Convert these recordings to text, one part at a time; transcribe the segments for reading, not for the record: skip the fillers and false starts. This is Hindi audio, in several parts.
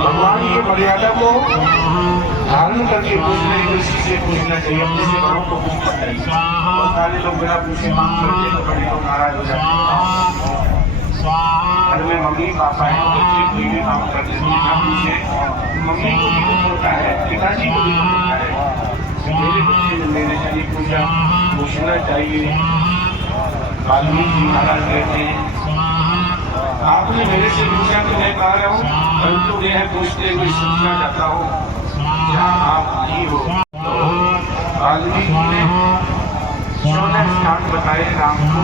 भगवान की मर्यादा को धारण करके पूछने किसी से पूछना चाहिए, अपने से बड़ों को पूछना चाहिए। बहुत सारे लोग बिना पूछे मांग करते तो बड़े लोग नाराज हो जाते हैं। घर में मम्मी पापा है, बच्चे कोई भी काम करते हैं बिना पूछे, मम्मी को भी दुख होता है, पिताजी को भी दुख होता है। मेरे बच्चे ने लेने चाहिए पूछा, पूछना चाहिए। वाल्मीकि महाराज कहते हैं आपने मेरे से पूछा तो मैं कह रहा हूँ, परंतु यह पूछते हुए सीखना चाहता हूँ जहाँ आप नहीं हो। वाल्मीकि ने 16 स्थान बताए राम को,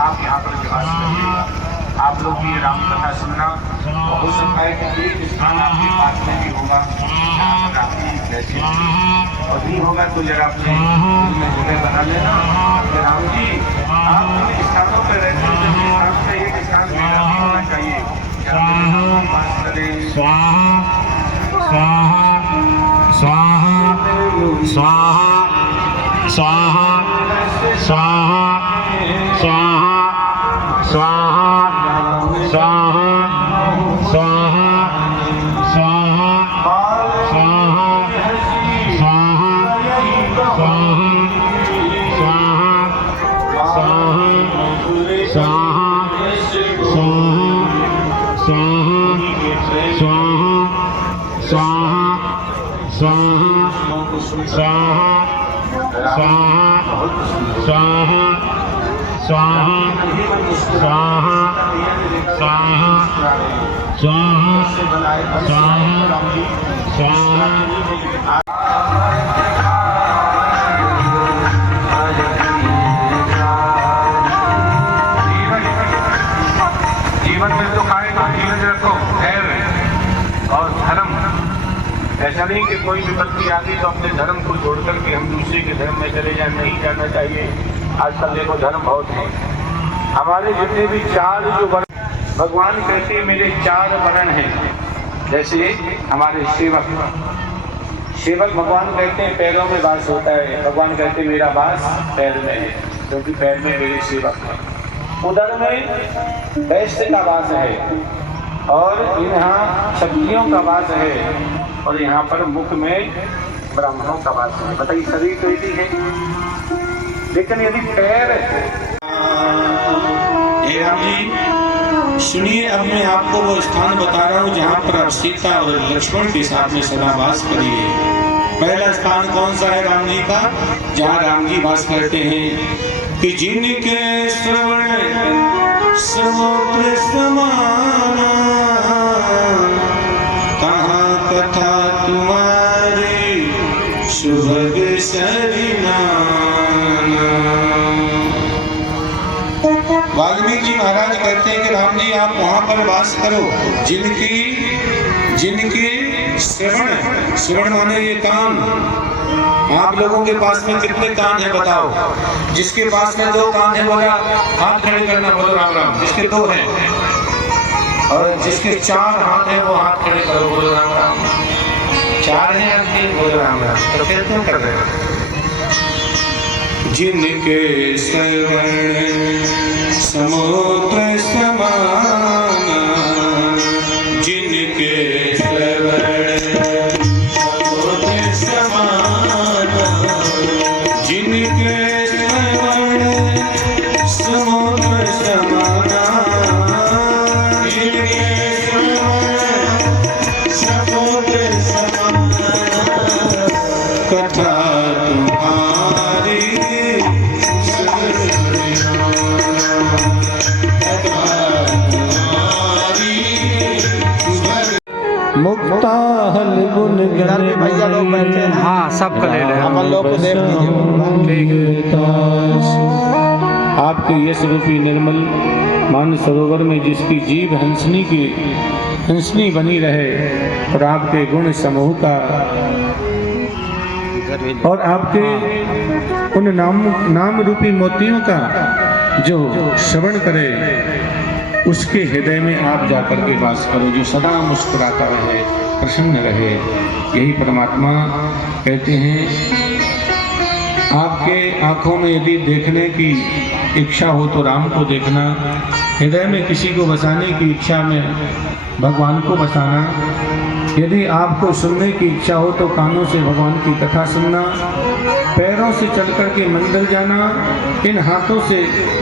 आप यहाँ पर निवास करिएगा। आप लोग भी राम कथा सुनना, हो सकता है कि एक स्थान आपके पास में भी होगा जहाँ पर आपकी बैठे, और नहीं होगा तो जरा अपने दिल में जगह बना लेना कि राम जी आप इन स्थानों पर रहते हैं, जब स्थान से एक स्थान मेरा भी होना चाहिए। जीवन में तो खाए तो धीरज रखो, धैर्य और धर्म। ऐसा नहीं कि कोई विपत्ति आ गई तो अपने धर्म को छोड़ करके हम दूसरे के धर्म में चले जाए, नहीं जाना चाहिए। आजकल देखो धर्म बहुत है। हमारे जितने भी चार जो वर्ण, भगवान कहते हैं मेरे 4 वर्ण हैं। जैसे हमारे सेवक भगवान कहते हैं पैरों में वास होता है, भगवान कहते हैं मेरा वास पैर में है, क्योंकि पैर में मेरे सेवक है। उधर में वैश्य का वास है, और यहाँ क्षत्रियों का वास है, और यहाँ पर मुख में ब्राह्मणों का वास है। बताइए शरीर तो एक ही है, लेकिन यदि पैर राम जी सुनिए, अब मैं आपको वो स्थान बता रहा हूँ जहाँ पर आप सीता और लक्ष्मण के साथ में सदा वास करिए। पहला स्थान कौन सा है राम जी का, जहाँ राम जी वास करते हैं कि जिनके श्रवण समुद्र समाना, कहाँ कथा तुम्हारी सुभग सरिनाना। वाल्मीकि महाराज कहते हैं कि राम जी आप वहां पर वास करो जिनकी श्रवण माने ये कान। आप लोगों के पास में कितने कान है बताओ? जिसके पास में 2 कान है बोला हाथ खड़े करना, बोलो राम राम। जिसके 2 है, और जिसके 4 हाथ है वो हाथ खड़े करो, बोलो राम राम। 4 है आपके, बोलो राम राम। तो फिर क्यों कर रहे हो? जिनके श्रवण समुद्र समाना, जिनके श्रवण समुद्र समाना, जिनके श्रवण समुद्र समाना, जिनके श्रवण समुद्र समाना, कथा तुम्हारी मुक्ता हल गुण इधर भी भैया लोग बैठे हैं। हाँ सबका ले लें, अपन लोग को देख लीजिए। ठीक है। आपके यश रूपी निर्मल मानसरोवर में जिसकी जीभ हंसनी बनी रहे और आपके गुण समूह का और आपके उन नाम रूपी मोतियों का जो श्रवण करे उसके हृदय में आप जाकर के वास करो, जो सदा मुस्कुराता रहे, प्रसन्न रहे। यही परमात्मा कहते हैं। आपके आंखों में यदि देखने की इच्छा हो तो राम को देखना, हृदय में किसी को बसाने की इच्छा में भगवान को बसाना, यदि आपको सुनने की इच्छा हो तो कानों से भगवान की कथा सुनना, पैरों से चल कर के मंदिर जाना, इन हाथों से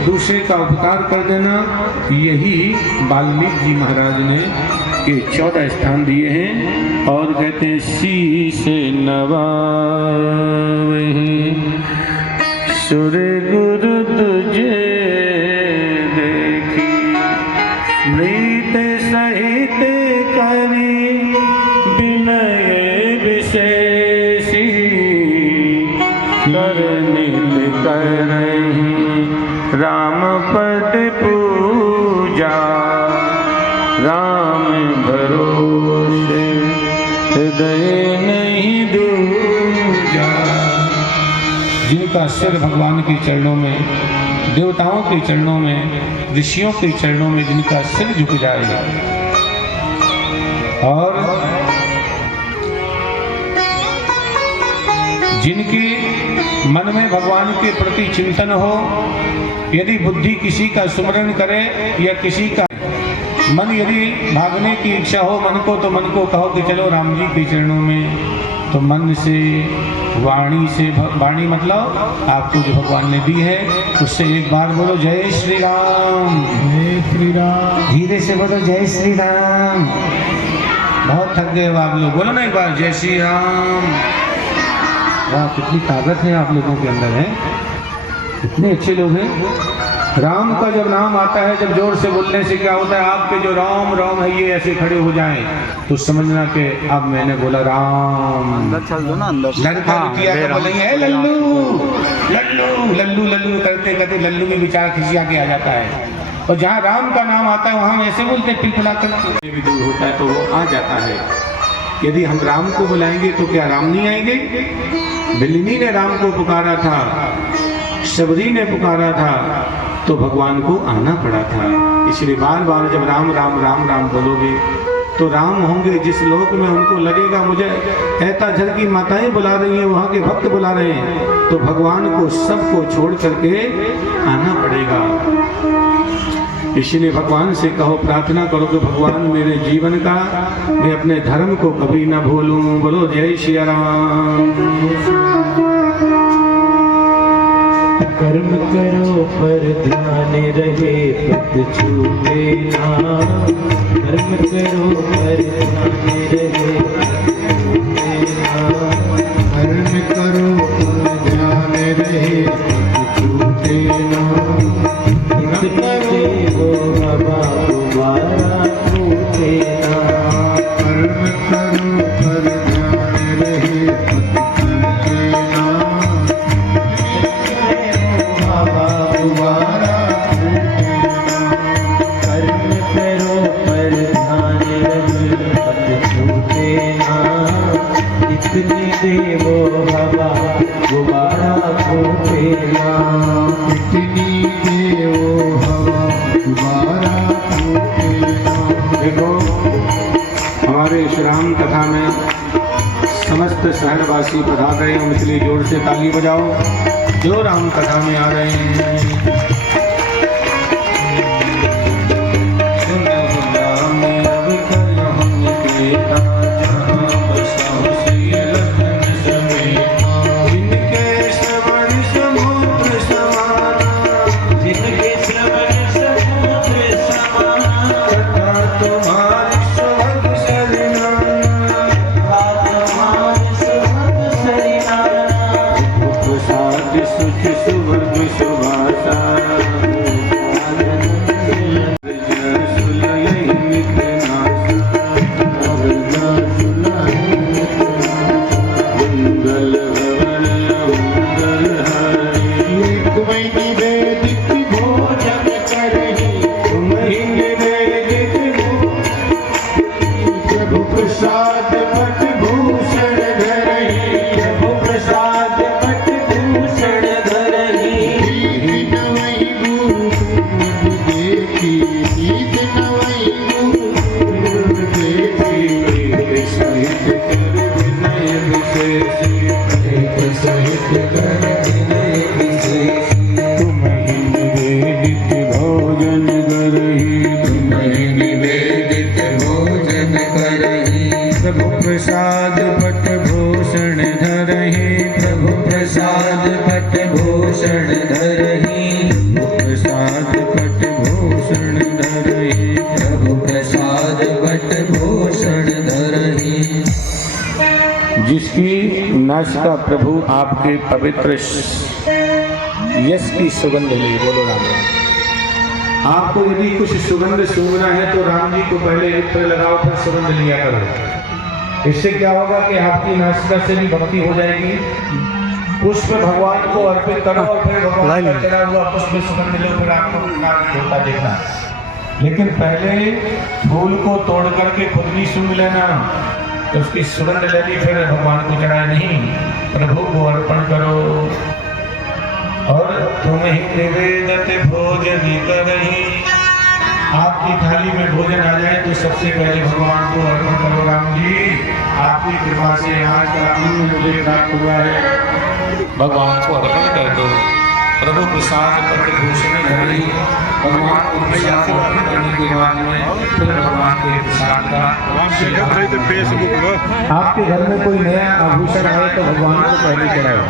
दूसरे का उपकार कर देना, यही वाल्मीकि जी महाराज ने ये 14 स्थान दिए हैं। और कहते हैं शीश नवावहि सुर गुरु तुझे देखी मृत सहित करी विनय विशेषी कर नील करहि राम पद पूजा राम भरोसे हृदय नहीं दूजा। जिनका सिर भगवान के चरणों में, देवताओं के चरणों में, ऋषियों के चरणों में जिनका सिर झुक जाए और जिनके मन में भगवान के प्रति चिंतन हो, यदि बुद्धि किसी का सुमरन करे या किसी का मन यदि भागने की इच्छा हो मन को, तो मन को कहो कि चलो राम जी के चरणों में, तो मन से वाणी से, वाणी मतलब आपको जो भगवान ने दी है उससे एक बार बोलो जय श्री राम, जय श्री राम। धीरे से बोलो जय श्री राम। बहुत थक गए हो आप लोग, बोलो ना एक बार जय श्री राम। वाह, कितनी ताकत है आप लोगों के अंदर है, कितने अच्छे लोग हैं। राम का जब नाम आता है, जब जोर से बोलने से क्या होता है, आपके जो राम राम है ये ऐसे खड़े हो जाएं तो समझना कि अब मैंने बोला राम। अंदर चल दो ना, अंदर लड़का बिटिया तो बोलेंगे लल्लू लल्लू लल्लू लल्लू करते करते लल्लू भी बेचारा खिसिया के आ जाता है। और जहाँ राम का नाम आता है वहाँ ऐसे बोलते पिलपिला करके भी दूर होता है तो वो आ जाता है। यदि हम राम को बुलाएंगे तो क्या राम नहीं आएंगे? बिल्ली ने राम को पुकारा था, शबरी ने पुकारा था, तो भगवान को आना पड़ा था। इसलिए बार बार जब राम राम राम राम बोलोगे तो राम होंगे जिस लोक में उनको लगेगा मुझे ऐता झर की माताएं बुला रही हैं, वहाँ के भक्त बुला रहे हैं, तो भगवान को सबको छोड़ करके आना पड़ेगा। इसलिए भगवान से कहो, प्रार्थना करो कि भगवान मेरे जीवन का मैं अपने धर्म को कभी ना भूलूं। बोलो जय श्री राम। कर्म करो पर ध्यान रहे पद छूटे ना, कर्म करो पर ध्यान रहे कर्म करो पर ध्यान रहे पद छूटे ना, वो बाबा तुम्हारा छूटे ना। कर्म करो पर ध्यान रहे पद छूटे ना, बाबा तुम्हारा छूटे ना। कर्म करो पर ध्यान रहे पद छूटे ना, इतनी देवो बाबा तुम्हारा छूटे ना। इतनी देवो हवा दोबारा छूटे ना। देखो हमारे इस राम कथा में समस्त शहरवासी पधार रहे हैं, इसलिए जोर से ताली बजाओ जो राम कथा में आ रहे हैं। सुख सुवर्ग सुभाषा देखी नीत नवई गुरु देखी साहित्य कर विनय विशेषी एक सहित कर विनय विशेषी तुम ही निवेदित भोजन करही तुम्हें निवेदित भोजन करही प्रभु प्रसाद पट भूषण धरहि प्रभु प्रसाद पट भूषण धरही प्रसाद पट भूषण धरहि प्रभु प्रसाद पट भूषण धरही जिसकी नासिका प्रभु आपके पवित्र यश की सुगंध ले। बोलो राम राम। आपको यदि कुछ सुगंध सूंघना है तो राम जी को पहले इत्र लगाओ, फिर सुगंध लिया करो। इससे क्या होगा कि आपकी नासिका से भी भक्ति हो जाएगी। पुष्प भगवान को अर्पित करो और फिर भगवान का चढ़ा हुआ पुष्प सुगंध लो, फिर आपको कार्य होता देखना। लेकिन पहले फूल को तोड़ करके खुद भी सूंघ लेना, तो उसकी सुगंध लेनी, फिर भगवान को चढ़ाए नहीं, प्रभु को अर्पण करो। और तुम ही निवेदित भोजन करही, आपकी थाली में भोजन आ जाए तो सबसे पहले भगवान को अर्पण करो। राम जी आपकी कृपा से आज का अन्न मुझे प्राप्त हुआ है, भगवान को अर्पण कर दो। प्रभु प्रसाद पट भूषण धरहि, भगवान को प्रसाद अर्पण करने के बाद में फिर भगवान के प्रसाद का आपके घर में कोई नया आभूषण आए तो भगवान को पहले चढ़ाओ।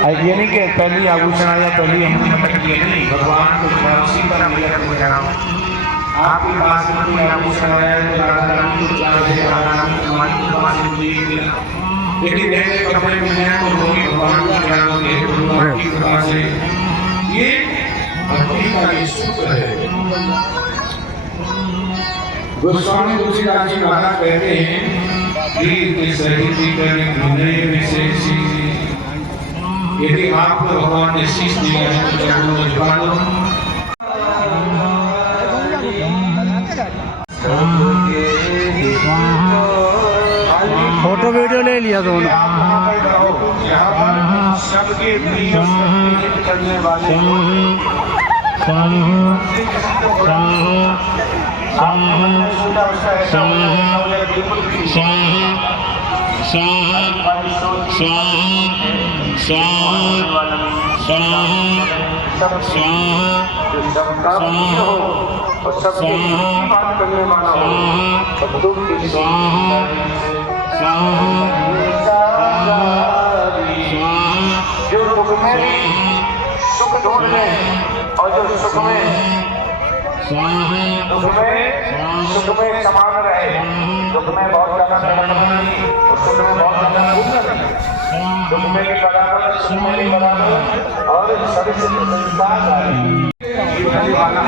ये नहीं कि पहली आभूषण आया पहली हमने मतलब ये नहीं, भगवान को चढ़ाओ, उसी पर मिलकर को चढ़ाओ। आपके पास में कोई आभूषण आया है तो राधा रानी को चढ़ाओ, राधा रानी हमारी कृपा से मुझे ये मिला। यदि नए कपड़े मिले हैं तो वो भी भगवान को चढ़ाओगे, भगवान की कृपा से। ये भक्ति का ये सूत्र है। गोस्वामी तुलसीदास जी महाराज कहते हैं कि सहित कर विनय विशेषी, यदि आपको भगवान ने शीश दिया है तो चरणों में झुका दो। फोटो वीडियो ले लिया दोनों। सबके प्रिय करने वाले जो दुख में सुख ढूंढ ले और जो सुख में सुख में समान रहे। दुख में बहुत ज्यादा नहीं और सुख में बहुत ज्यादा नहीं। दुख में भी बराबर, सुख में भी बराबर, और सभी से संसार वाला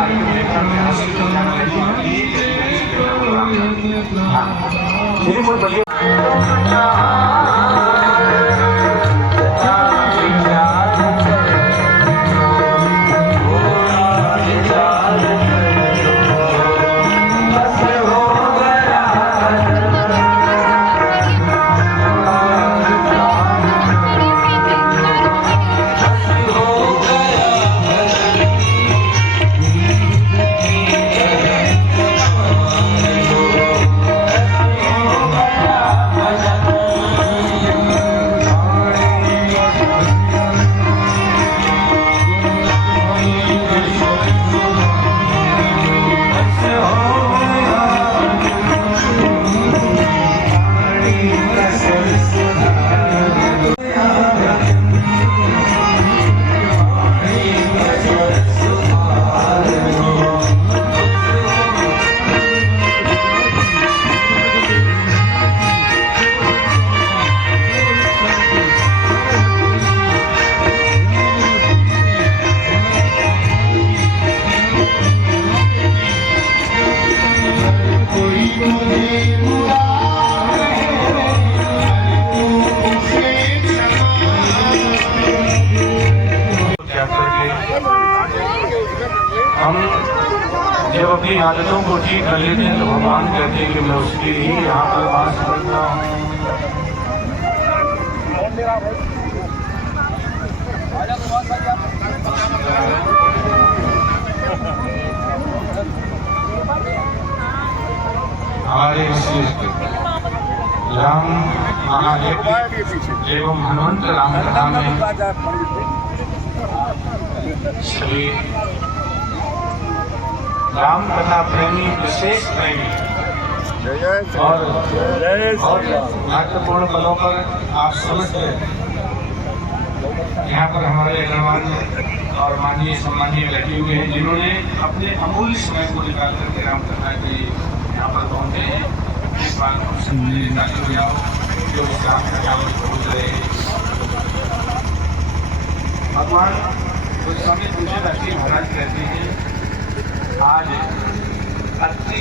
हम जब अपनी आदतों को ठीक कर लेते हैं तो भगवान कहते हैं कि मैं उसके लिए यहाँ पर वास करता हूँ। हमारे श्री राम महायज्ञ एवं हनुमंत राम कथा में श्री राम कथा प्रेमी, विशेष प्रेमी और महत्वपूर्ण पदों पर आप समझ गए। यहाँ पर हमारे गणमान्य और माननीय सम्मानीय बैठे हुए हैं, जिन्होंने अपने अमूल्य समय को निकाल करके राम कथा के यहाँ पर पहुँचे हैं। इस बात को जो राम कथा में पहुँच रहे हैं। भगवान कुछ समय पूछे राशि महाराज कहते हैं, आज अति